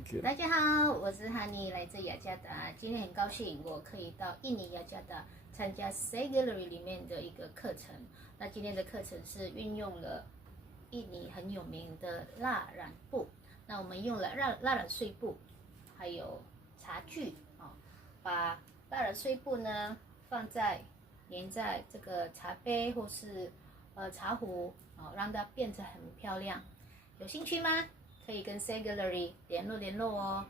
Thank you。大家好，我是哈尼，来自雅加达。今天很高兴我可以到印尼雅加达参加 Say Gallery 里面的一个课程。那今天的课程是运用了印尼很有名的蜡染布。那我们用了蜡染碎布，还有茶具啊，把蜡染碎布呢粘在这个茶杯或是茶壶啊，让它变成很漂亮。有兴趣吗？可以跟 Say Gallery 联络哦。